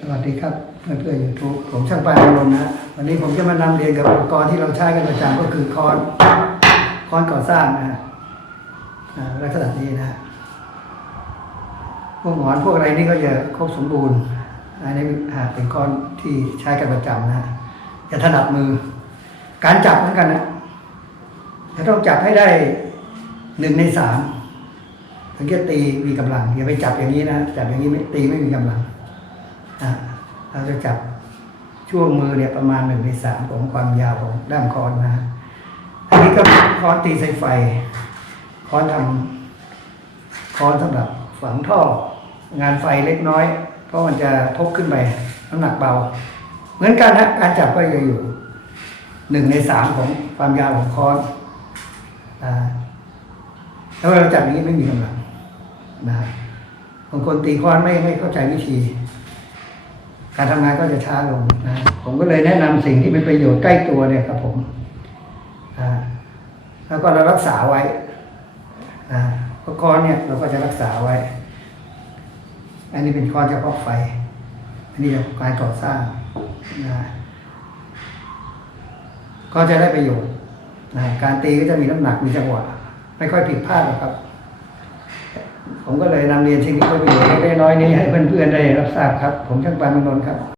สวัสดีครับเพื่อนเพื่อนยูทูบผมช่างปานอารมณ์นะวันนี้ผมจะมานำเรียนกับอุปกรณ์ที่เราใช้กันประจำก็คือค้อนค้อนก่อสร้างนะลักษณะนี้นะพวกหงอนพวกอะไรนี่ก็จะครบสมบูรณ์อันนี้อ่เป็นค้อนที่ใช้กันประจำนะจะถนัดมือ การจับเหมือนกันนะจะต้องจับให้ได้หนึ่งในสามถึงจะตีมีกำลังอย่าไปจับอย่างนี้นะจับอย่างนี้ไม่ตีไม่มีกำลัง เราจะจับช่วงมือเนี่ยประมาณหนึ่งในสามของความยาวของด้ามค้อนนะ อันนี้ก็ค้อนตีสายไฟ ค้อนทำค้อนสำหรับฝังท่องานไฟเล็กน้อย เพราะมันจะทกขึ้นไปน้ำหนักเบา เหมือนกันนะการจับก็จะอยู่หนึ่งในสามของความยาวของค้อนอ่าแล้วเวลาจับอย่างนี้ไม่มีกำลังนะฮะบางคนตีค้อนไม่ไม่เข้าใจวิธี การทำงานก็จะช้าลงนะผมก็เลยแนะนำสิ่งที่เป็นประโยชน์ใกล้ตัวเนี่ยครับผมแล้วก็เรารักษาไว้อ่าเพราะค้อนเนี่ยเราก็จะรักษาไว้ อันนี้เป็นค้อนเฉพาะไฟ อันนี้เฉพาะการก่อสร้างนะก็จะได้ประโยชน์นะการตีก็จะมีน้ำหนักมีจังหวะ ไม่ค่อยผิดพลาดหรอกครับ ผมก็เลยนำเรียนสิ่งที่เป็นประโยชน์เล็กน้อยนี้ให้เพื่อนๆได้รับทราบครับ ผมช่างปานมนนท์ครับ